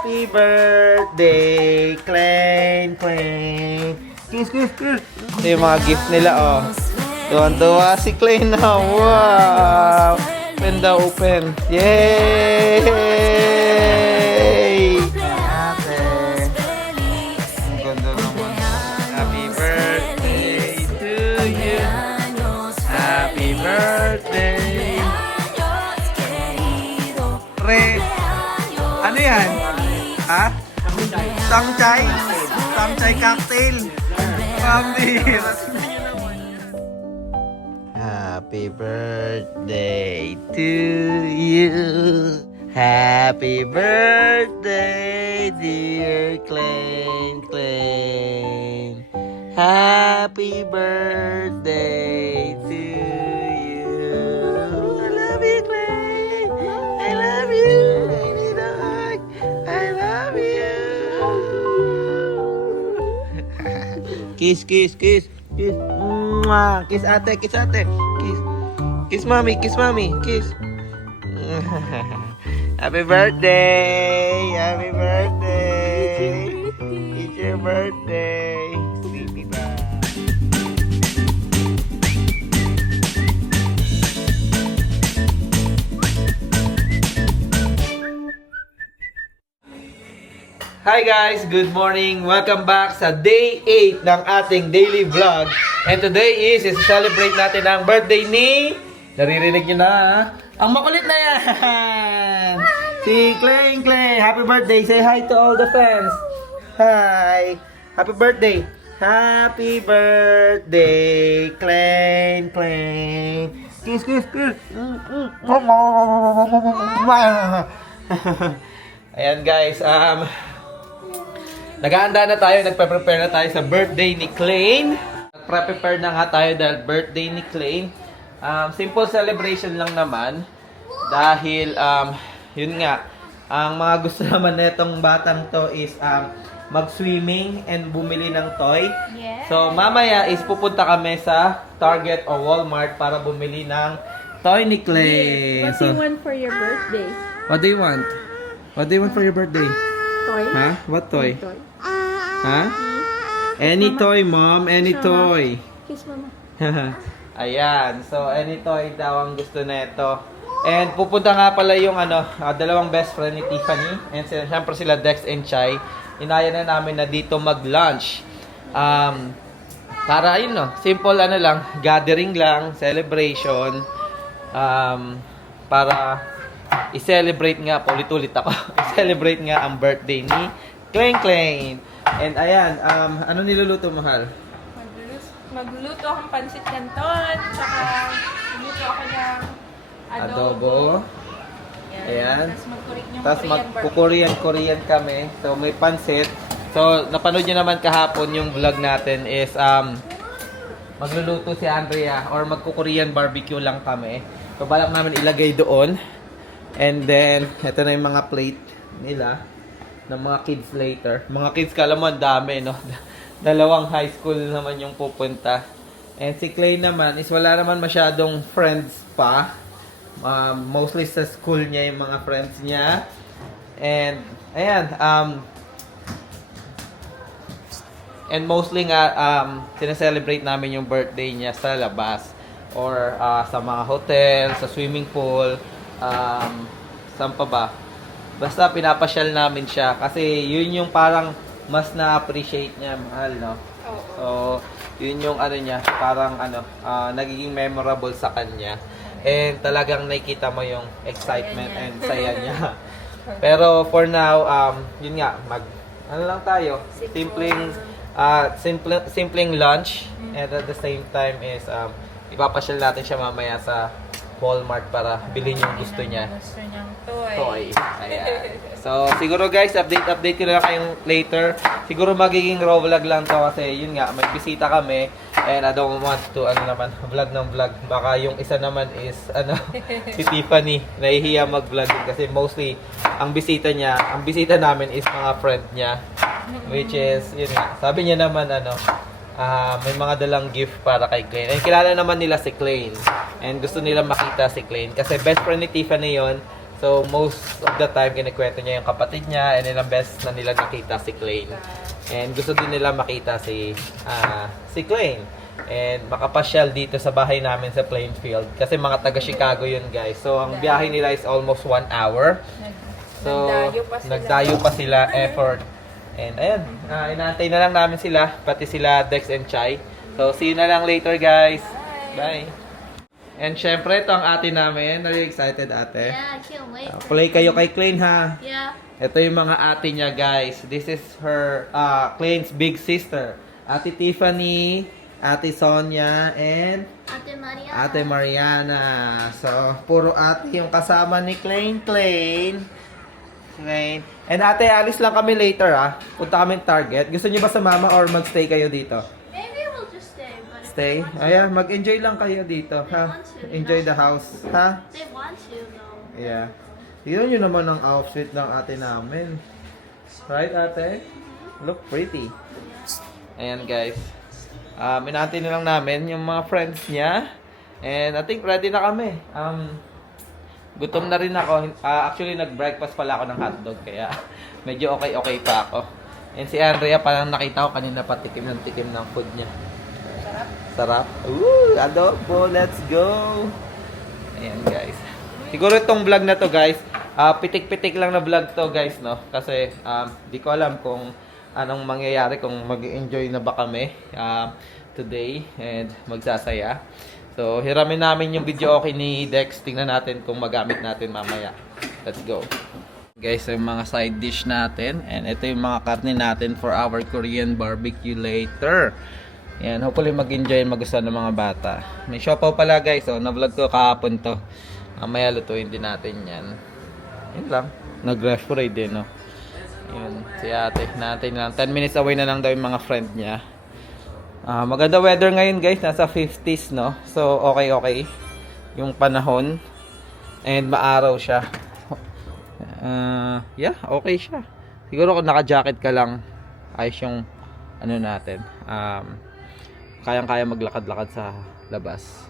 Happy birthday, Klein, Klein. Kiss, kiss, kiss. Ito yung mga gift nila, oh. Tuwan-tuwa si Klein na. Wow! Open daw, open. Yay! Ate. Ang ganda naman. Happy birthday to you. Happy birthday. Pre. Ano yan? Ha? Tangchay? Tangchay cocktail. Pambir. Happy birthday to you. Happy birthday, dear Klein, Klein. Happy birthday to you. I love you, Klein. I love you. I need a hug. I love you. Kiss, kiss, kiss, kiss. Mwah. Kiss ate, kiss ate. Kiss. Kiss mommy, kiss mommy, kiss. Happy birthday! Happy birthday! It's your birthday! Sweetie pie. Hi guys! Good morning! Welcome back sa day 8 ng ating daily vlog. And today is celebrate natin ang birthday ni... Naririnig nyo na ha? Ang makulit na yan! Si Klein, Klein! Happy birthday! Say hi to all the fans! Hi! Happy birthday! Happy birthday! Klein, Klein! Kiss, kiss, kiss! Ayan guys, nag-aanda na tayo, nagpe-prepare na tayo sa birthday ni Klein. Nag-prepare na nga tayo dahil birthday ni Klein. Simple celebration lang naman. Dahil, yun nga, ang mga gusto naman netong batang to is mag-swimming and bumili ng toy. Yes. So, mamaya is pupunta kami sa Target o Walmart para bumili ng toy ni Klein. What do you want for your birthday? What do you want? What do you want for your birthday? Toy? Ha? What toy? Toy. Ha? Any toy, mom. Any Kiss, toy. Kiss mama. Ayan. So, any toy daw ang gusto nito. And pupunta nga pala yung dalawang best friend ni Tiffany. And syempre sila Dex and Chai. Inaya na namin na dito mag-lunch. Para ayun simple lang, gathering lang, celebration. Para i-celebrate nga, ulit-ulit ako. I-celebrate nga ang birthday ni Klein Klein. And ayan, ano niluluto, mahal? Magluluto akong pansit canton, tsaka magluluto ako ng Adobo. Ayan. Tapos magkurik yung Tapos magkukorean kami. So may pansit. So napanood nyo naman kahapon yung vlog natin is magluluto si Andrea or magkukorean barbecue lang kami. So balak namin ilagay doon. And then ito na yung mga plate nila ng mga kids later. Mga kids kala mo ang dami, no? Dalawang high school naman yung pupunta. And si Clay naman is wala naman masyadong friends pa. Mostly sa school niya yung mga friends niya. And ayan, and mostly nga sineselebrate namin yung birthday niya sa labas or sa mga hotel, sa swimming pool, saan pa ba? Basta pinapasyal namin siya kasi yun yung parang mas na-appreciate niya, mahal, no? So, yun yung niya, parang nagiging memorable sa kanya. And talagang nakikita mo yung excitement and saya niya. Pero for now, yun nga, lang tayo, simpleng lunch. And at the same time is, ipapasyal natin siya mamaya sa Walmart para bilhin yung gusto niya. Gusto niyang toy. Toy. Ayan. So, siguro guys, update ko na lang kayong later. Siguro magiging raw vlog lang to kasi yun nga, may bisita kami. And I don't want to, vlog ng vlog. Baka yung isa naman is, si Tiffany. Nahihiya mag-vlog kasi mostly, ang bisita namin is mga friend niya. Which is, yun nga, sabi niya naman, may mga dalang gift para kay Klein. And kilala naman nila si Klein. And gusto nila makita si Klein. Kasi best friend ni Tiffany yon. So, most of the time, kinikwento niya yung kapatid niya and ilang beses na nila nakita si Klein. And gusto din nila makita si Klein. And makapasyal dito sa bahay namin sa Plainfield. Kasi mga taga Chicago yun, guys. So, ang biyahe nila is almost 1 hour. So, nagdayo pa sila effort. And ayun, inaantay na lang namin sila, pati sila Dex and Chai. So, see you na lang later, guys. Bye. And syempre, ito ang ate namin. Are you excited, ate? Yeah, I can't wait. Play kayo kay Klein, ha? Yeah. Ito yung mga ate niya, guys. This is her, Klein's big sister. Ate Tiffany, Ate Sonia, and Ate Maria. Ate Mariana. So, puro ate yung kasama ni Klein. And ate, alis lang kami later, ha? Punta kami Target. Gusto niyo ba sa mama or magstay kayo dito? Maybe we'll just stay. But if Stay? Ayan, mag-enjoy lang kayo dito, ha? Enjoy the house, ha? they want to, though. Yeah. Tignan nyo naman ang outfit ng ate namin. Right, ate? Look pretty. Ayan, guys. Inaantay na lang namin yung mga friends niya. And I think ready na kami. Gutom na rin ako. Actually, nag-breakfast pala ako ng hotdog. Kaya medyo okay pa ako. And si Andrea, parang nakita ko kanina pa tikim ng food niya. Sarap. Ooh, adobo. Let's go. Ayan, guys. Siguro itong vlog na to, guys, pitik-pitik lang na vlog to, guys, no? Kasi di ko alam kung anong mangyayari, kung mag-enjoy na ba kami today and magsasaya. So, hiramin namin yung video okay ni Dex. Tingnan natin kung magamit natin mamaya. Let's go. Guys, yung mga side dish natin. And ito yung mga karne natin for our Korean barbecue later. Yan, hopefully mag-enjoy and magustuhan ng mga bata. May siopaw pala, guys. So, na-vlog ko kahapon to. Mamaya lutuin din natin yan. Yun lang. Nag-refried din, no? Yun, si ate. Natin lang. 10 minutes away na lang daw yung mga friend niya. Maganda weather ngayon, guys. Nasa 50s, no? So, okay. Yung panahon. And maaraw siya. Yeah, okay siya. Siguro kung naka-jacket ka lang, ayos yung ano natin. Kayang-kaya maglakad-lakad sa labas.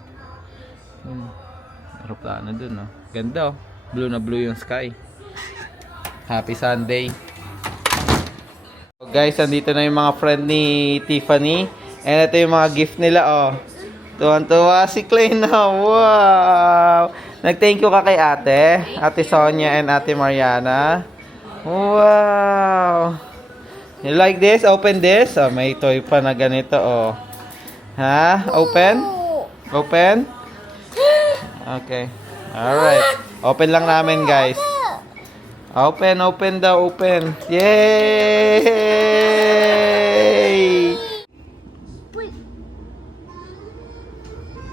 Aeroplano dun, no? Ganda, oh. Blue na blue yung sky. Happy Sunday. So, guys, andito na yung mga friend ni Tiffany. And ito yung mga gift nila, oh. Tuwan-tuwa si Klein na. Wow! Nag-thank you ka kay ate. Ate Sonia and Ate Mariana. Wow! You like this? Open this? Oh, may toy pa na ganito, oh. Ha? Open? Open? Okay. Alright. Open lang namin, guys. Open daw, open. Yay!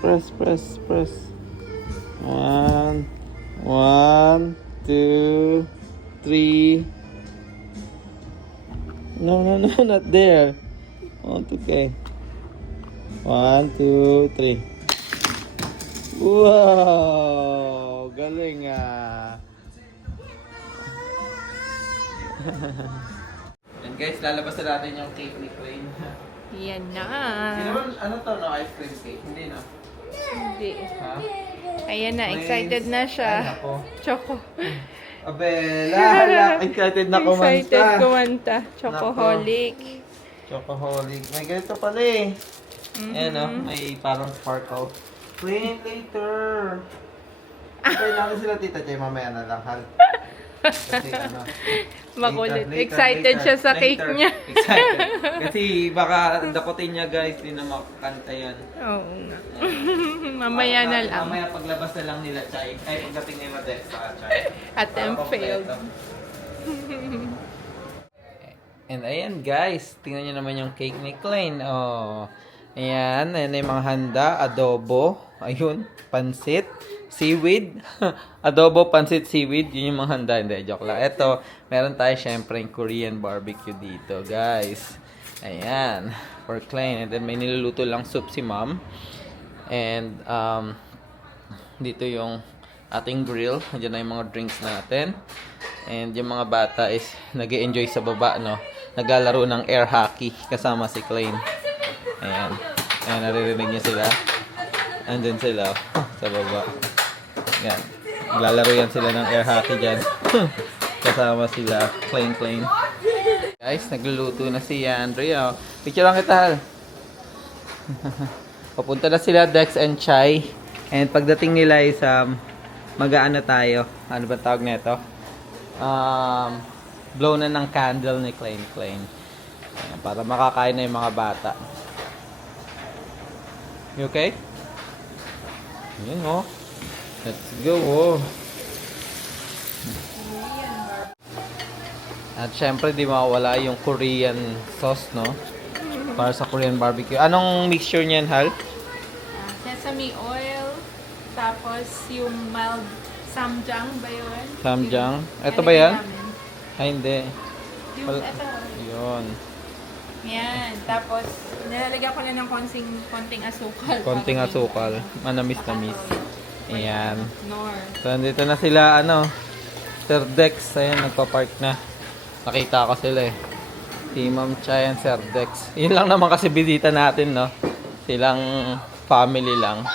Press. 1, 2, 3. No, not there. Okay. 1, 2, 3. Wow! Galing ah. And guys, lalabas na natin yung cake ni Klein. Yan na. Ano to, no? Ice cream cake? Hindi, no? Hindi. Ha? Ayan na, excited na Ay, siya. nako. Choco. Abela, hala, excited na kumanta. Excited kumanta. Chocoholic. Chocoholic. May ganito pala eh. Ayan, no? May parang sparkle. Klein, later. Kaya namin sila tita Chay, mamaya na lang, hal. Kasi ano, Makulit. later, Excited siya sa cake later. niya. Excited. Kasi baka dakutin niya, guys, di na makakanta yan. Oo nga. Mamaya na lang. Mamaya paglabas na lang nila Chay. Ay, pagdating nila Dex sa Chay. At failed. And ayan, guys, tingnan niyo naman yung cake ni Klein. Oh. Ayan yung mga handa, adobo, ayun, pansit, seaweed, adobo, pansit, seaweed, yun yung mga handa, hindi, joke lang. Ito, meron tayo syempre yung Korean barbecue dito, guys. Ayan, for Klein. And then may niluluto lang soup si mom. And, dito yung ating grill, andyan na yung mga drinks natin. And yung mga bata is nag-enjoy sa baba, no? Naglalaro ng air hockey kasama si Klein. Ayan. Ayan, naririnig niyo sila. Andun sila sa baba. Ayan. Lalaro yan sila ng air hockey dyan. Kasama sila, Klein. Guys, nagluluto na si Andrea. Picture lang kita, Hal. Papunta na sila, Dex and Chai. And pagdating nila is, mag-aano tayo. Ano ba tawag nito? Blow na ng candle ni Klein. Ayan, para makakain na yung mga bata. You okay? Yun, oh. Let's go, oh. At syempre, di mawala yung Korean sauce, no? Para sa Korean barbecue. Anong mixture niyan, Hal? Sesame oil, tapos yung mild samjang ba yun? Samjang. Ito Yung ba yan? namin. Ay, hindi. Yung Wal- ito. Yun. Yan. Tapos, nilalagyan ko lang ng konting asukal. Konting Para asukal. Manamis-namis. Ayan. Nor. So, nandito na sila, Sir Dex. Ayan, nagpa-park na. Nakita ko sila eh. Si Ma'am Chai and Sir Dex. Yun lang naman kasi bisita natin, no? Silang family lang.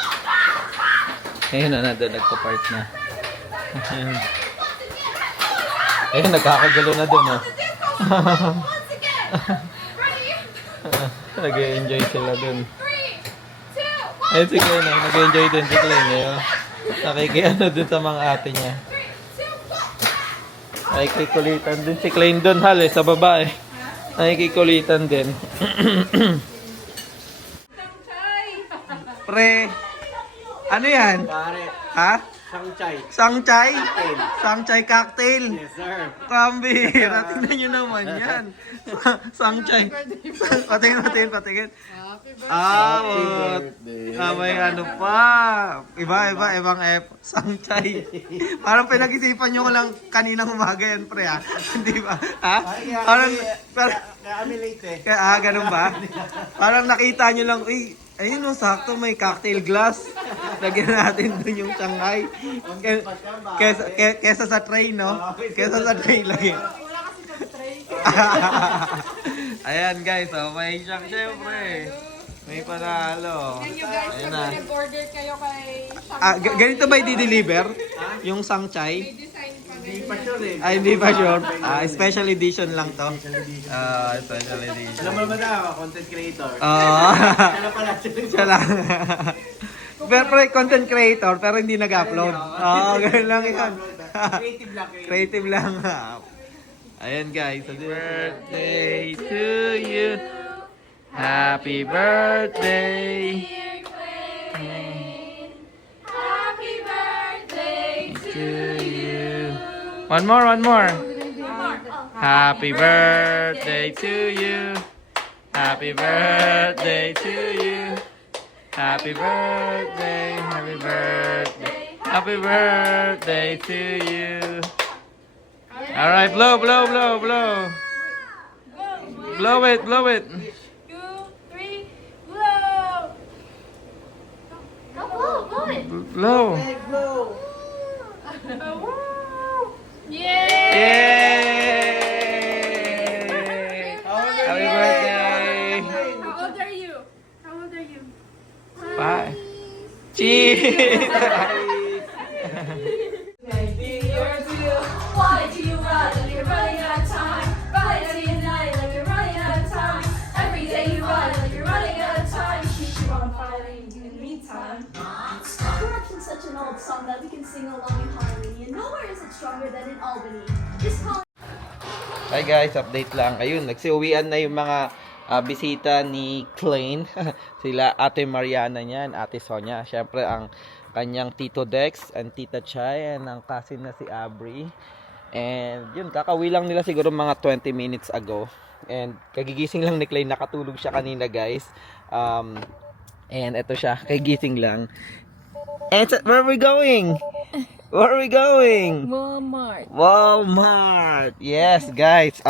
Ayun na, nandun, nagpa-park na. Ayan. Ayun, nagkakagulo na dun, no? Nag-enjoy sila dun. Ayun si Klein, nag-enjoy din si Klein, eh. Nakikiano dun sa mga ate niya. Nakikikulitan din si Klein dun, Hal, sa baba, eh. Nakikikulitan din. Pre, ano yan? Pare, Ha? sangchay. Sangchay? Sangchay cocktail. Yes, sir. Kambira, tingnan nyo naman yan. Sangchay. Patingin. May ano pa. Ibang F. Sangchay. Parang pinag-isipan nyo ko lang kaninang umaga yan, pre, ha? Hindi ba? Ha? Parang, Kaya kami late eh. ganun ba? Parang nakita nyo lang, uy, ayun no, sakto may cocktail glass. Lagyan natin dun yung Shanghai. Kesa sa tray, no? Kesa sa tray lagi. Ayan guys, may siyang syempre. May panalo. Yun guys, Ayan pag na. nag-order kayo kay Ganito ba i-deliver? Yung sangchay? design pa Hindi pa sure eh. Ay, hindi pa sure. Special edition lang to. Special Alam edition. mo naman ako, content creator. Ah. Kaya pala sila. Siya lang. Pero content creator, pero hindi nag-upload. Ganun lang yun. Creative lang kayo. Creative lang. Ayan guys, happy birthday to you. Happy birthday Happy birthday to you. One more. Happy birthday to you. Happy birthday to you. Happy birthday, happy birthday to you. All right, blow. Blow it. 2, 3, blow! Go blow it. Blow. Yay! Yay! Happy birthday. How old are you? Bye. Cheese. Why do you run like you're running out of time? Run day and night like you're running out of time. Every day you run like you're running out of time. Keep you on fire in the meantime. Corruption's such an old song that we can sing along in harmony, and nowhere is it stronger than in Albany. This colony Hi guys, update lang. Ayun, nagsiuwian na yung mga bisita ni Klein. Sila Ate Mariana niyan, Ate Sonia. Syempre ang kanyang Tito Dex and Tita Chai and ang cousin na si Abri. And yun, kakauwi lang nila siguro mga 20 minutes ago. And kagigising lang ni Klein, nakatulog siya kanina guys. And eto siya, kagigising lang. And where are we going? Where are we going? Walmart. Yes, guys.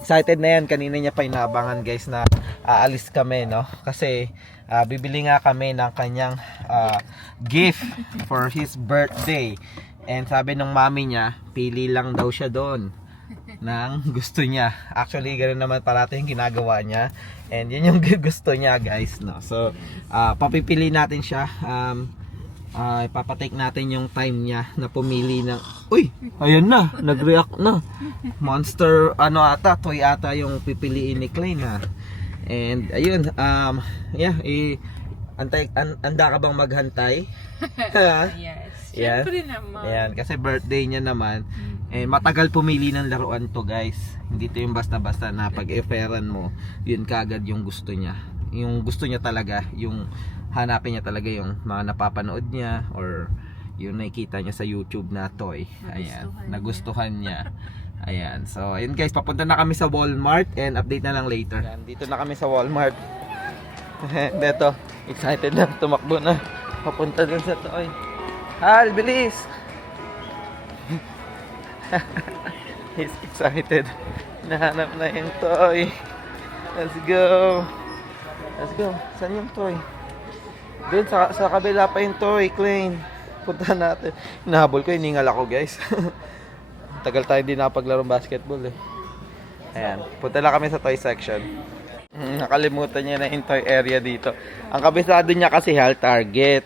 Excited na yan. Kanina niya pa inabangan, guys, na aalis kami, no? Kasi bibili nga kami ng kanyang gift for his birthday. And sabi ng mami niya, pili lang daw siya doon ng gusto niya. Actually, ganoon naman parati yung ginagawa niya. And yun yung gusto niya, guys, no? So, papipili natin siya. ipapatake natin yung time niya na pumili ng... Uy! Ayan na! Nag-react na! Monster, ata, toy ata yung pipiliin ni Klein ha. And ayun, yeah, anda ka bang maghantay? Yes. Yan. Siyempre naman. Ayan, kasi birthday niya naman. Matagal pumili ng laruan to guys. Hindi to yung basta-basta na pag-eferan mo, yun kagad yung gusto niya. Yung gusto niya talaga, yung hanapin niya talaga yung mga napapanood niya or yung nakikita niya sa YouTube na toy. Ayan, nagustuhan niya. Ayan, so ayun guys, papunta na kami sa Walmart and update na lang later. Ayan, dito na kami sa Walmart. Dito, excited na, tumakbo na. Papunta dun sa toy. Hal, bilis! He's excited. Nahanap na yung toy. Let's go. Let's go. Saan yung toy? Doon sa kabila pa yung toy, Klein. Punta natin. Nahabol ko, hiningal ako guys. Tagal tayo hindi nakapaglarong basketball eh. Ayan, punta lang kami sa toy section. Nakalimutan niya na yung toy area dito. Ang kabisado niya kasi Target.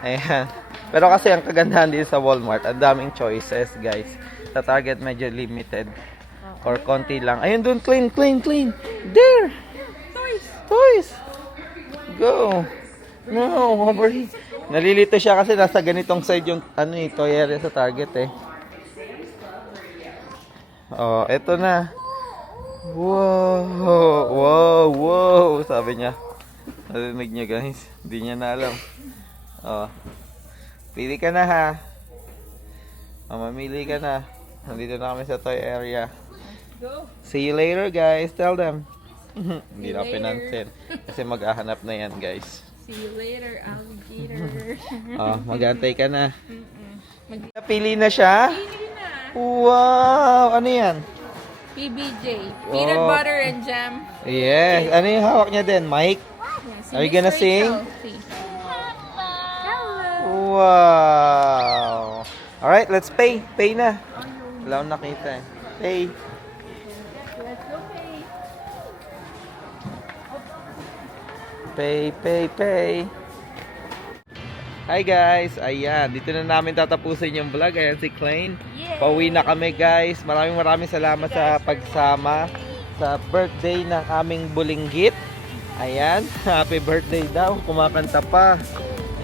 Ayan. Pero kasi ang kagandahan dito sa Walmart, ang daming choices guys. Sa Target medyo limited. Or konti lang. Ayun doon, Klein. There! Toys! Go! No, over here. Nalilito siya kasi nasa ganitong side yung toy area sa Target eh. Oh, eto na. Wow. Sabi niya. Narinig niya guys. Hindi niya na alam. Oh. Pili ka na ha. Mamili ka na. Nandito na kami sa toy area. Go. See you later guys. Tell them. Hindi na pinansin. Kasi maghahanap na yan guys. See you later, alligator. Oh, mag-aantay ka na. Pili na siya? Pili na. Wow! Ano yan? PBJ. Peanut Oh. butter and jam. Yes. Ano yung hawak niya din? Mic? Yeah, Are you gonna Miss sing? Rachel. Hello. Wow! Alright, let's pay. Pay na. Wala akong nakita eh. Pay. Let's go pay. Pay. Hi guys! Ayan, dito na namin tatapusin yung vlog. Ayan si Klein. Yay! Pauwi na kami guys. Maraming salamat sa pagsama sa birthday ng aming bulinggit. Ayan, happy birthday daw. Kumakanta pa.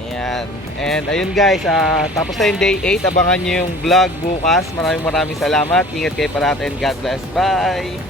Ayan. And ayun guys, tapos na yung day 8. Abangan nyo yung vlog bukas. Maraming salamat. Ingat kayo parati and God bless. Bye!